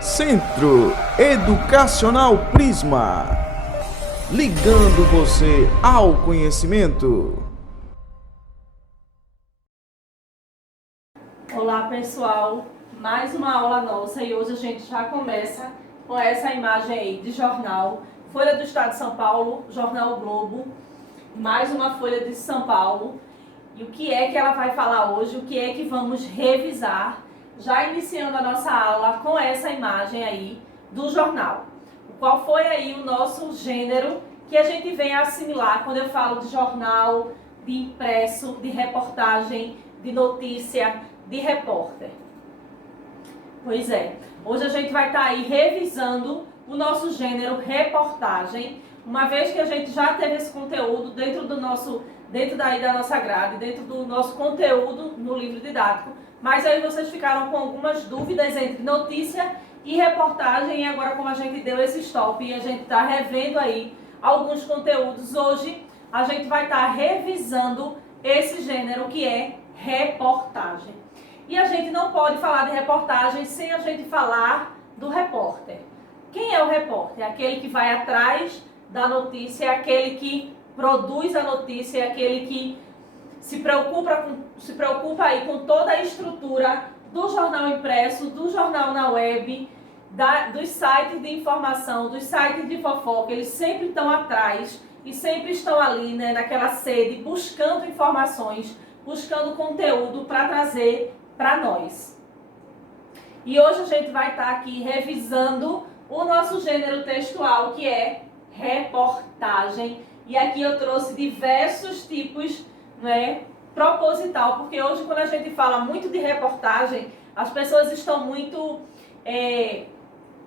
Centro Educacional Prisma, ligando você ao conhecimento. Olá pessoal, mais uma aula nossa e hoje a gente já começa com essa imagem aí de jornal, Folha do Estado de São Paulo, Jornal o Globo, mais uma Folha de São Paulo. E o que é que ela vai falar hoje, o que é que vamos revisar, já iniciando a nossa aula com essa imagem aí do jornal. Qual foi aí o nosso gênero que a gente vem assimilar quando eu falo de jornal, de impresso, de reportagem, de notícia, de repórter? Pois é, hoje a gente vai estar aí revisando o nosso gênero reportagem, uma vez que a gente já teve esse conteúdo dentro da nossa grade, dentro do nosso conteúdo no livro didático, mas aí vocês ficaram com algumas dúvidas entre notícia e reportagem, e agora como a gente deu esse stop e a gente está revendo aí alguns conteúdos, hoje a gente vai estar revisando esse gênero que é reportagem. E a gente não pode falar de reportagem sem a gente falar do repórter. Quem é o repórter? É aquele que vai atrás da notícia, é aquele que produz a notícia, é aquele que se preocupa aí com toda a estrutura do jornal impresso, do jornal na web, dos sites de informação, dos sites de fofoca. Eles sempre estão atrás e sempre estão ali, né, naquela sede, buscando informações, buscando conteúdo para trazer para nós. E hoje a gente vai estar aqui revisando o nosso gênero textual, que é reportagem. E aqui eu trouxe diversos tipos, né, proposital, porque hoje quando a gente fala muito de reportagem, as pessoas estão muito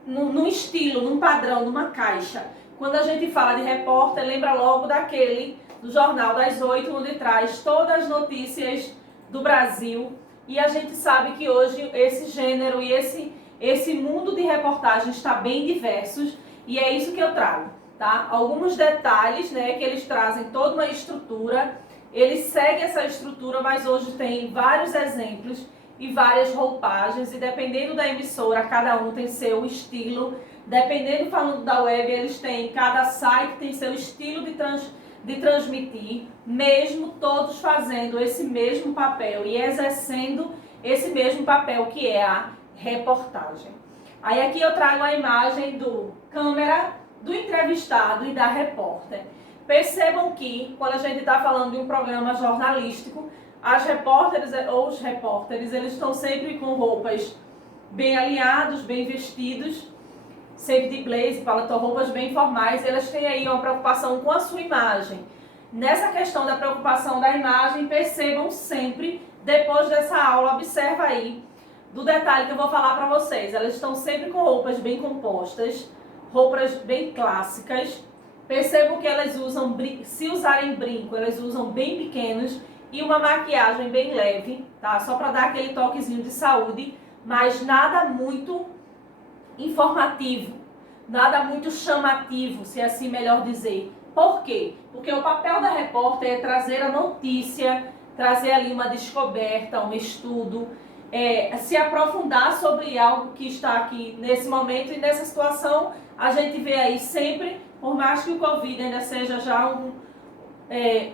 num estilo, num padrão, numa caixa. Quando a gente fala de repórter, lembra logo daquele do Jornal das 8, onde traz todas as notícias do Brasil. E a gente sabe que hoje esse gênero e esse mundo de reportagem está bem diversos, e é isso que eu trago, tá? Alguns detalhes, né, que eles trazem toda uma estrutura. Ele segue essa estrutura, mas hoje tem vários exemplos e várias roupagens, e dependendo da emissora, cada um tem seu estilo. Dependendo, falando da web, eles têm, cada site tem seu estilo de transmitir, mesmo todos fazendo esse mesmo papel e exercendo esse mesmo papel que é a reportagem. Aí aqui eu trago a imagem do câmera, do entrevistado e da repórter. Percebam que, quando a gente está falando de um programa jornalístico, as repórteres ou os repórteres, eles estão sempre com roupas bem alinhados, bem vestidos, sempre de blazer, paletó, roupas bem formais. Elas têm aí uma preocupação com a sua imagem. Nessa questão da preocupação da imagem, percebam sempre, depois dessa aula, observa aí, do detalhe que eu vou falar para vocês. Elas estão sempre com roupas bem compostas, roupas bem clássicas. Percebam que elas usam, se usarem brinco, elas usam bem pequenos e uma maquiagem bem leve, tá? Só para dar aquele toquezinho de saúde, mas nada muito informativo, nada muito chamativo, se assim melhor dizer. Por quê? Porque o papel da repórter é trazer a notícia, trazer ali uma descoberta, um estudo, se aprofundar sobre algo que está aqui nesse momento e nessa situação. A gente vê aí sempre, por mais que o Covid ainda seja já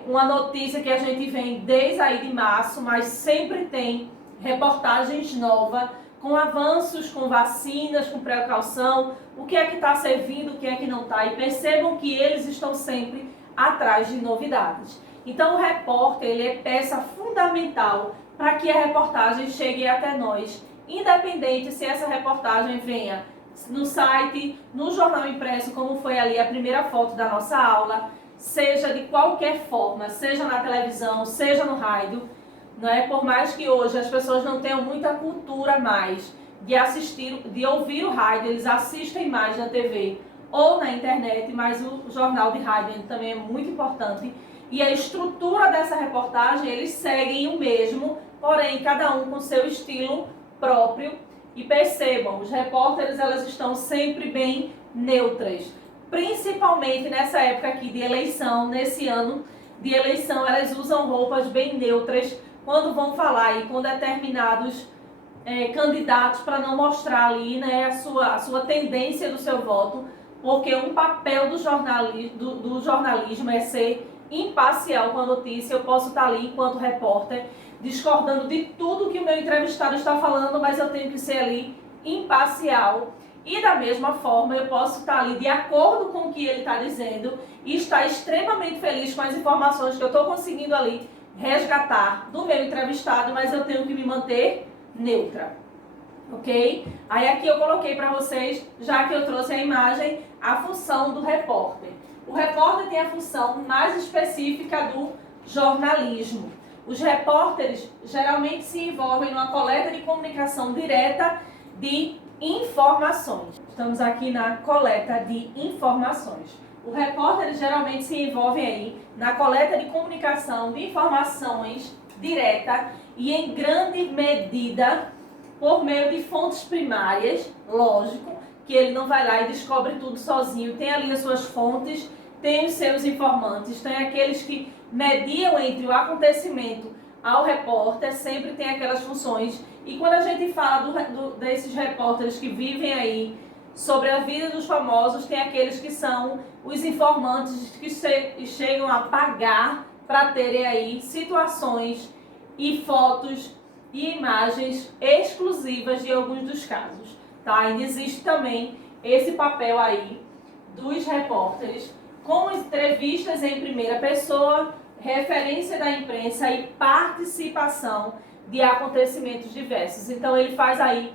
uma notícia que a gente vem desde aí de março, mas sempre tem reportagens novas, com avanços, com vacinas, com precaução, o que é que está servindo, o que é que não está. E percebam que eles estão sempre atrás de novidades. Então o repórter, ele é peça fundamental para que a reportagem chegue até nós, independente se essa reportagem venha no site, no jornal impresso, como foi ali a primeira foto da nossa aula, seja de qualquer forma, seja na televisão, seja no rádio, não é? Por mais que hoje as pessoas não tenham muita cultura mais de assistir, de ouvir o rádio, eles assistem mais na TV ou na internet, mas o jornal de rádio também é muito importante. E a estrutura dessa reportagem, eles seguem o mesmo porém cada um com seu estilo próprio. E percebam, os repórteres elas estão sempre bem neutras, principalmente nessa época aqui de eleição, nesse ano de eleição, elas usam roupas bem neutras quando vão falar aí com determinados candidatos, para não mostrar ali, né, a sua tendência do seu voto, porque um papel do jornalismo é ser imparcial com a notícia. Eu posso estar ali enquanto repórter discordando de tudo que o meu entrevistado está falando, mas eu tenho que ser ali imparcial. E da mesma forma eu posso estar ali de acordo com o que ele está dizendo e estar extremamente feliz com as informações que eu estou conseguindo ali resgatar do meu entrevistado, mas eu tenho que me manter neutra, ok? Aí aqui eu coloquei para vocês, já que eu trouxe a imagem, a função do repórter. O repórter tem a função mais específica do jornalismo. Os repórteres geralmente se envolvem numa coleta de comunicação direta de informações. Estamos aqui na coleta de informações. O repórter geralmente se envolve aí na coleta de comunicação de informações direta e em grande medida por meio de fontes primárias, lógico, que ele não vai lá e descobre tudo sozinho, tem ali as suas fontes, tem os seus informantes, tem aqueles que mediam entre o acontecimento ao repórter, sempre tem aquelas funções. E quando a gente fala desses repórteres que vivem aí sobre a vida dos famosos, tem aqueles que são os informantes que chegam a pagar para terem aí situações e fotos e imagens exclusivas de alguns dos casos, tá? Ainda existe também esse papel aí dos repórteres com entrevistas em primeira pessoa, referência da imprensa e participação de acontecimentos diversos. Então ele faz aí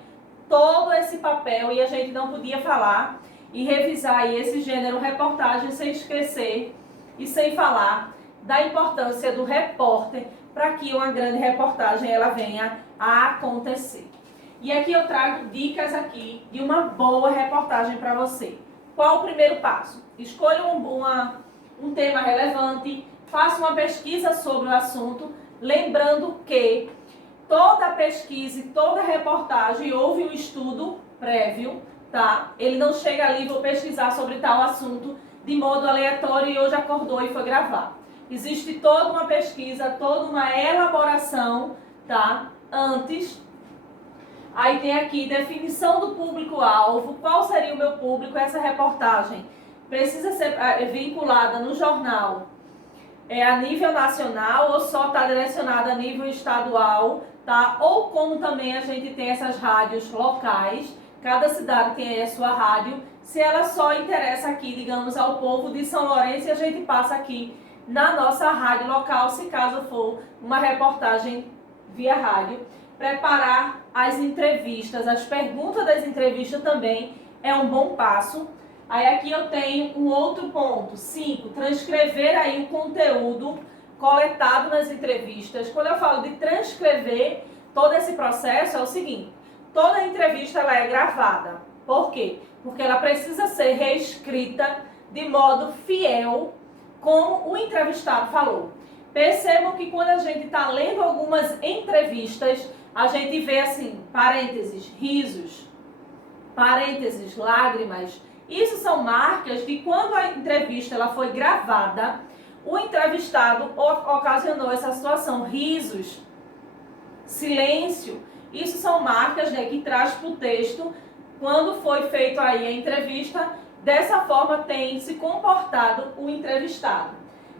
todo esse papel e a gente não podia falar e revisar aí esse gênero reportagem sem esquecer e sem falar da importância do repórter para que uma grande reportagem ela venha a acontecer. E aqui eu trago dicas aqui de uma boa reportagem para você. Qual o primeiro passo? Escolha um tema relevante, faça uma pesquisa sobre o assunto, lembrando que toda pesquisa e toda reportagem houve um estudo prévio, tá? Ele não chega ali, vou pesquisar sobre tal assunto de modo aleatório e hoje acordou e foi gravar. Existe toda uma pesquisa, toda uma elaboração, tá? Antes. Aí tem aqui definição do público-alvo, qual seria o meu público. Essa reportagem precisa ser vinculada no jornal a nível nacional ou só está direcionada a nível estadual, tá? Ou como também a gente tem essas rádios locais, cada cidade tem aí a sua rádio, se ela só interessa aqui, digamos, ao povo de São Lourenço, a gente passa aqui na nossa rádio local, se caso for uma reportagem via rádio. Preparar as entrevistas, as perguntas das entrevistas também é um bom passo. Aí aqui eu tenho um outro ponto, 5, transcrever aí o conteúdo coletado nas entrevistas. Quando eu falo de transcrever todo esse processo, é o seguinte: toda entrevista ela é gravada. Por quê? Porque ela precisa ser reescrita de modo fiel como o entrevistado falou. Percebam que quando a gente está lendo algumas entrevistas, a gente vê assim, parênteses, risos, parênteses, lágrimas. Isso são marcas de quando a entrevista ela foi gravada, o entrevistado ocasionou essa situação, risos, silêncio. Isso são marcas, né, que traz para o texto quando foi feito aí a entrevista. Dessa forma tem se comportado o entrevistado.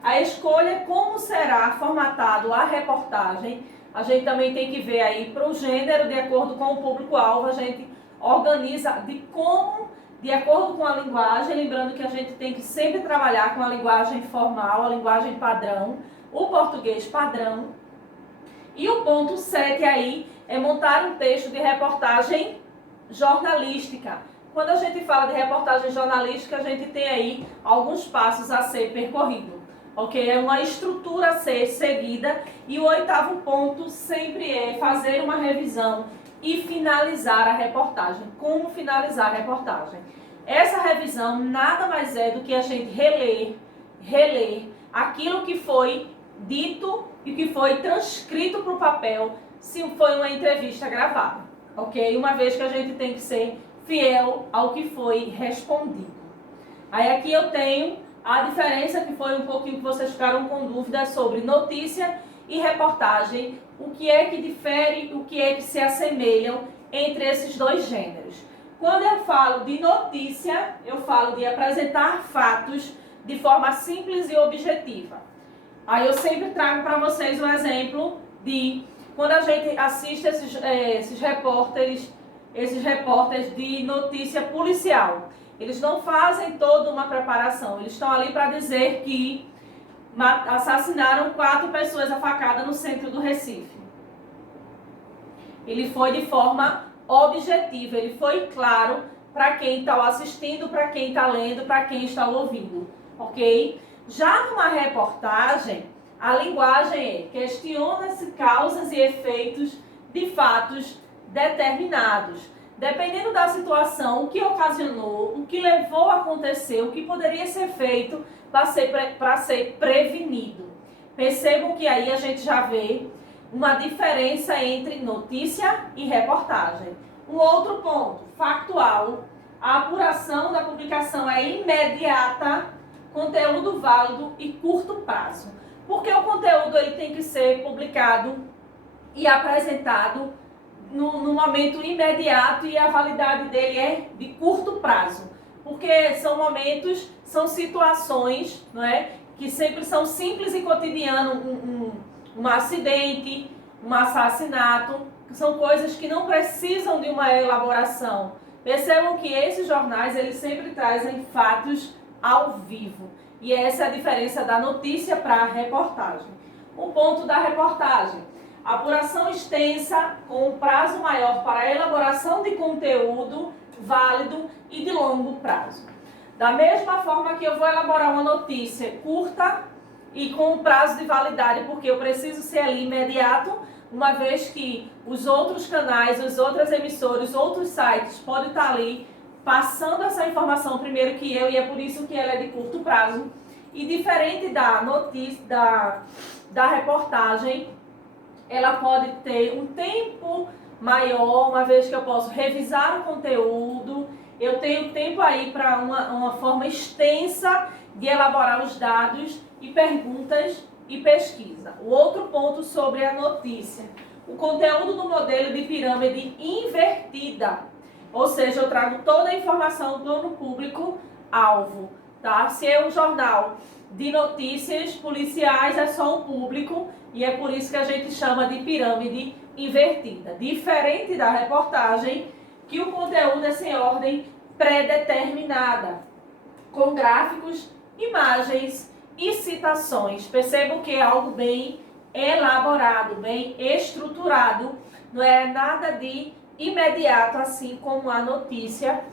A escolha como será formatado a reportagem, a gente também tem que ver aí para o gênero, de acordo com o público-alvo, a gente organiza de acordo com a linguagem, lembrando que a gente tem que sempre trabalhar com a linguagem formal, a linguagem padrão, o português padrão. E o ponto 7 aí é montar um texto de reportagem jornalística. Quando a gente fala de reportagem jornalística, a gente tem aí alguns passos a ser percorrido. Ok? É uma estrutura a ser seguida. E o 8º ponto sempre é fazer uma revisão e finalizar a reportagem. Como finalizar a reportagem? Essa revisão nada mais é do que a gente reler aquilo que foi dito e que foi transcrito para o papel, se foi uma entrevista gravada, ok? Uma vez que a gente tem que ser fiel ao que foi respondido. Aí aqui eu tenho a diferença, que foi um pouquinho que vocês ficaram com dúvida sobre notícia e reportagem, o que é que difere, o que é que se assemelham entre esses dois gêneros. Quando eu falo de notícia, eu falo de apresentar fatos de forma simples e objetiva. Aí eu sempre trago para vocês um exemplo de quando a gente assiste esses repórteres de notícia policial. Eles não fazem toda uma preparação, eles estão ali para dizer que assassinaram 4 pessoas a facada no centro do Recife. Ele foi de forma objetiva, ele foi claro para quem está assistindo, para quem está lendo, para quem está ouvindo, ok? Já numa reportagem, a linguagem questiona-se causas e efeitos de fatos determinados. Dependendo da situação, o que ocasionou, o que levou a acontecer, o que poderia ser feito para ser prevenido. Percebam que aí a gente já vê uma diferença entre notícia e reportagem. Um outro ponto, factual, a apuração da publicação é imediata, conteúdo válido e curto prazo. Porque o conteúdo ele tem que ser publicado e apresentado no momento imediato e a validade dele é de curto prazo. Porque são momentos, são situações, não é, que sempre são simples e cotidianas, um acidente, um assassinato, são coisas que não precisam de uma elaboração. Percebam que esses jornais eles sempre trazem fatos ao vivo. E essa é a diferença da notícia para a reportagem. O ponto da reportagem: apuração extensa com um prazo maior para a elaboração de conteúdo válido e de longo prazo. Da mesma forma que eu vou elaborar uma notícia curta e com um prazo de validade, porque eu preciso ser ali imediato, uma vez que os outros canais, as outras emissoras, outros sites podem estar ali passando essa informação primeiro que eu, e é por isso que ela é de curto prazo. E diferente da notícia, da reportagem, ela pode ter um tempo maior, uma vez que eu posso revisar o conteúdo, eu tenho tempo aí para uma forma extensa de elaborar os dados e perguntas e pesquisa. O outro ponto sobre a notícia: o conteúdo do modelo de pirâmide invertida, ou seja, eu trago toda a informação do plano público-alvo, tá? Se é um jornal de notícias policiais, é só um público, e é por isso que a gente chama de pirâmide invertida. Diferente da reportagem, que o conteúdo é sem ordem pré-determinada, com gráficos, imagens e citações. Percebam que é algo bem elaborado, bem estruturado, não é nada de imediato, assim como a notícia.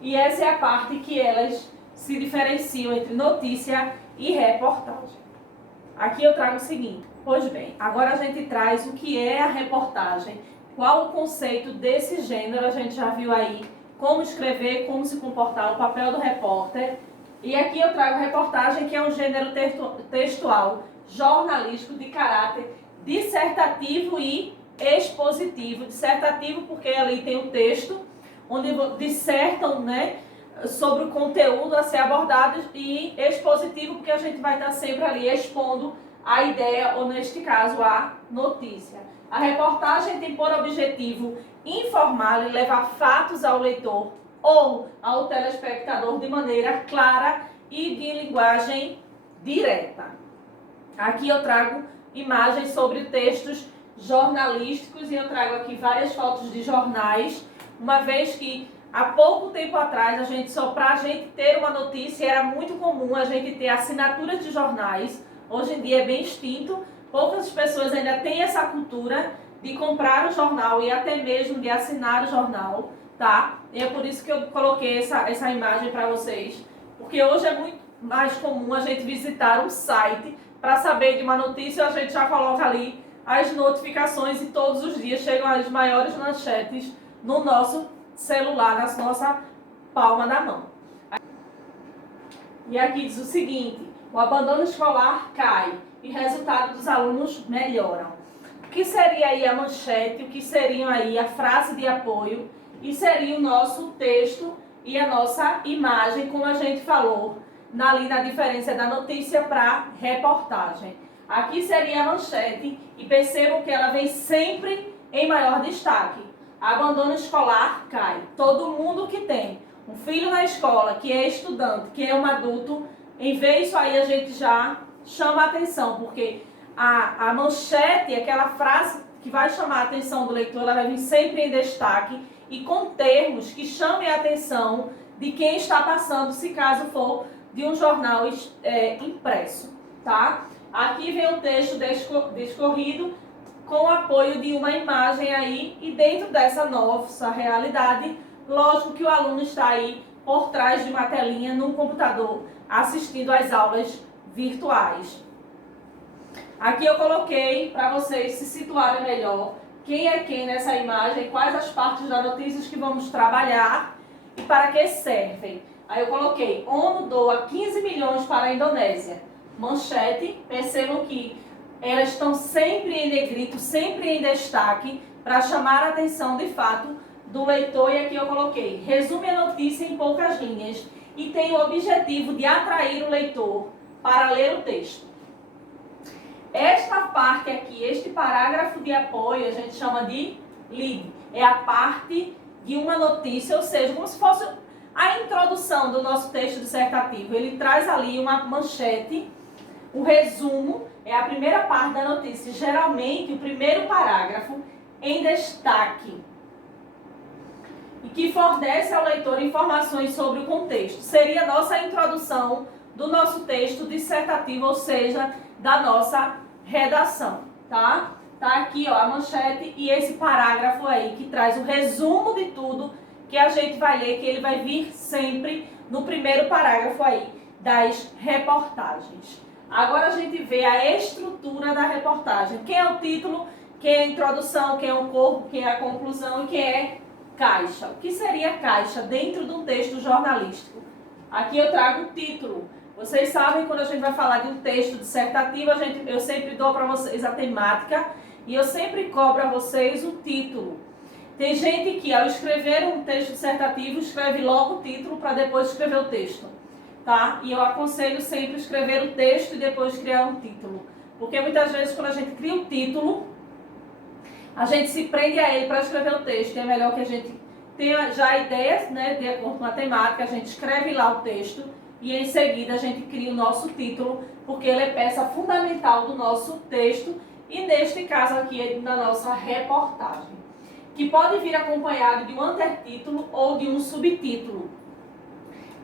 E essa é a parte que elas se diferenciam entre notícia e reportagem. Aqui eu trago o seguinte: pois bem, agora a gente traz o que é a reportagem, qual o conceito desse gênero, a gente já viu aí como escrever, como se comportar, o papel do repórter. E aqui eu trago a reportagem, que é um gênero textual, jornalístico de caráter dissertativo e expositivo. Dissertativo porque ali tem um texto onde dissertam, né, sobre o conteúdo a ser abordado, e expositivo porque a gente vai estar sempre ali expondo a ideia, ou neste caso a notícia. A reportagem tem por objetivo informar e levar fatos ao leitor ou ao telespectador de maneira clara e de linguagem direta. Aqui eu trago imagens sobre textos jornalísticos, e eu trago aqui várias fotos de jornais, uma vez que há pouco tempo atrás, para a gente ter uma notícia, era muito comum a gente ter assinaturas de jornais. Hoje em dia é bem extinto, poucas pessoas ainda têm essa cultura de comprar o jornal e até mesmo de assinar o jornal, tá? E é por isso que eu coloquei essa imagem para vocês, porque hoje é muito mais comum a gente visitar um site para saber de uma notícia, a gente já coloca ali as notificações e todos os dias chegam as maiores manchetes no nosso celular, na nossa palma da mão. E aqui diz o seguinte: o abandono escolar cai e resultado dos alunos melhoram. O que seria aí a manchete, o que seriam aí a frase de apoio e seria o nosso texto e a nossa imagem, como a gente falou ali na diferença da notícia para reportagem. Aqui seria a manchete e percebam que ela vem sempre em maior destaque. Abandono escolar cai. Todo mundo que tem um filho na escola, que é estudante, que é um adulto, em ver isso aí a gente já chama a atenção, porque a manchete, aquela frase que vai chamar a atenção do leitor, ela vai vir sempre em destaque e com termos que chamem a atenção de quem está passando, se caso for de um jornal impresso, tá? Aqui vem o texto discorrido com o apoio de uma imagem aí e dentro dessa nossa realidade, lógico que o aluno está aí por trás de uma telinha no computador assistindo às aulas virtuais. Aqui eu coloquei para vocês se situarem melhor quem é quem nessa imagem, quais as partes da notícia que vamos trabalhar e para que servem. Aí eu coloquei, ONU doa 15 milhões para a Indonésia. Manchete, percebam que elas estão sempre em negrito, sempre em destaque, para chamar a atenção de fato do leitor. E aqui eu coloquei, resume a notícia em poucas linhas e tem o objetivo de atrair o leitor para ler o texto. Esta parte aqui, este parágrafo de apoio, a gente chama de lead. É a parte de uma notícia, ou seja, como se fosse a introdução do nosso texto dissertativo. Ele traz ali uma manchete, o resumo, é a primeira parte da notícia, geralmente o primeiro parágrafo em destaque, e que fornece ao leitor informações sobre o contexto. Seria a nossa introdução do nosso texto dissertativo, ou seja, da nossa redação, tá? Tá aqui, ó, a manchete e esse parágrafo aí que traz o resumo de tudo que a gente vai ler, que ele vai vir sempre no primeiro parágrafo aí das reportagens. Agora a gente vê a estrutura da reportagem. Quem é o título, quem é a introdução, quem é o corpo, quem é a conclusão e quem é caixa. O que seria caixa dentro de um texto jornalístico? Aqui eu trago o título. Vocês sabem, quando a gente vai falar de um texto dissertativo, eu sempre dou para vocês a temática e eu sempre cobro a vocês o título. Tem gente que, ao escrever um texto dissertativo, escreve logo o título para depois escrever o texto, tá? E eu aconselho sempre escrever o texto e depois criar um título. Porque muitas vezes, quando a gente cria um título, a gente se prende a ele para escrever o texto. E é melhor que a gente tenha já ideias, né, de acordo com a temática, a gente escreve lá o texto e em seguida a gente cria o nosso título, porque ele é peça fundamental do nosso texto e neste caso aqui é da nossa reportagem, que pode vir acompanhado de um antetítulo ou de um subtítulo.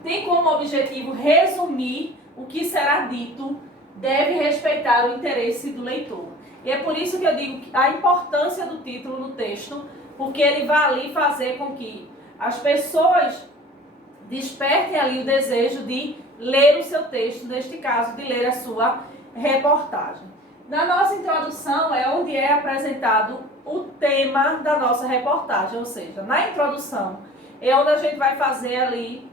Tem como objetivo resumir o que será dito, deve respeitar o interesse do leitor. E é por isso que eu digo a importância do título no texto, porque ele vai ali fazer com que as pessoas despertem ali o desejo de ler o seu texto, neste caso, de ler a sua reportagem. Na nossa introdução é onde é apresentado o tema da nossa reportagem, ou seja, na introdução é onde a gente vai fazer ali,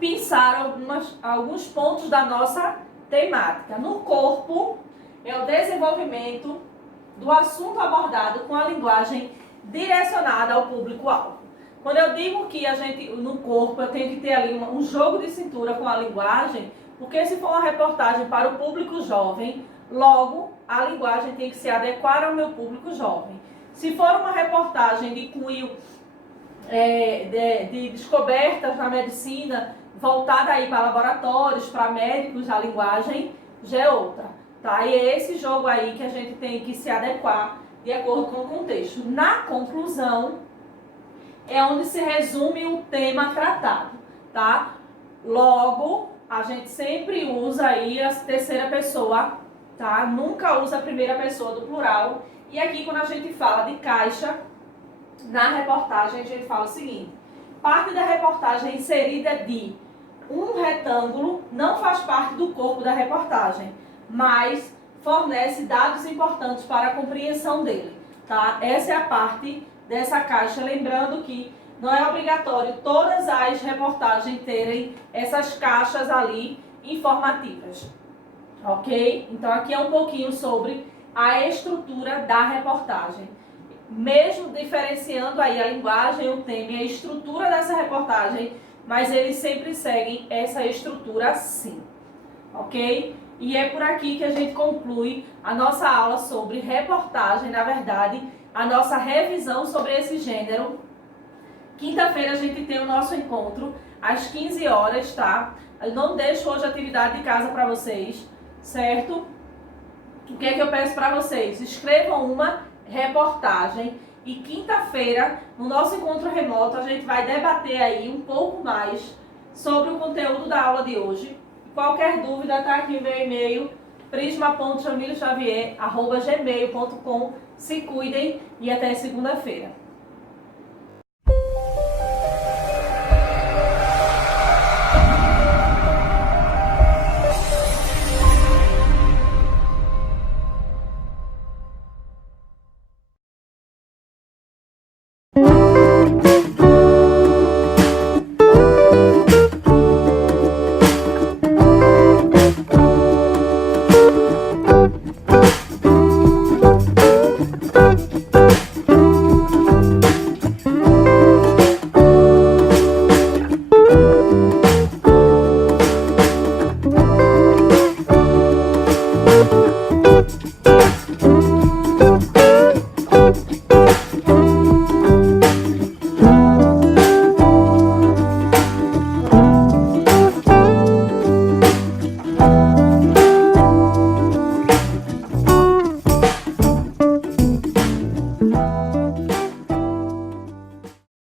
pensar alguns pontos da nossa temática. No corpo é o desenvolvimento do assunto abordado com a linguagem direcionada ao público-alvo. Quando eu digo que no corpo, eu tenho que ter ali um jogo de cintura com a linguagem, porque se for uma reportagem para o público jovem, logo a linguagem tem que se adequar ao meu público jovem. Se for uma reportagem de cunho de descobertas na medicina, voltada aí para laboratórios, para médicos, a linguagem já é outra, tá? E é esse jogo aí que a gente tem que se adequar de acordo com o contexto. Na conclusão, é onde se resume o tema tratado, tá? Logo, a gente sempre usa aí a terceira pessoa, tá? Nunca usa a primeira pessoa do plural. E aqui, quando a gente fala de caixa, na reportagem a gente fala o seguinte: parte da reportagem inserida de um retângulo não faz parte do corpo da reportagem, mas fornece dados importantes para a compreensão dele, tá? Essa é a parte dessa caixa, lembrando que não é obrigatório todas as reportagens terem essas caixas ali informativas, ok? Então aqui é um pouquinho sobre a estrutura da reportagem. Mesmo diferenciando aí a linguagem, o tema e a estrutura dessa reportagem, mas eles sempre seguem essa estrutura sim, ok? E é por aqui que a gente conclui a nossa aula sobre reportagem, na verdade, a nossa revisão sobre esse gênero. Quinta-feira a gente tem o nosso encontro às 15 horas, tá? Eu não deixo hoje atividade de casa para vocês, certo? O que é que eu peço para vocês? Escrevam uma reportagem e quinta-feira, no nosso encontro remoto, a gente vai debater aí um pouco mais sobre o conteúdo da aula de hoje. Qualquer dúvida, tá aqui o meu e-mail, prisma.jamilxavier@gmail.com. Se cuidem e até segunda-feira.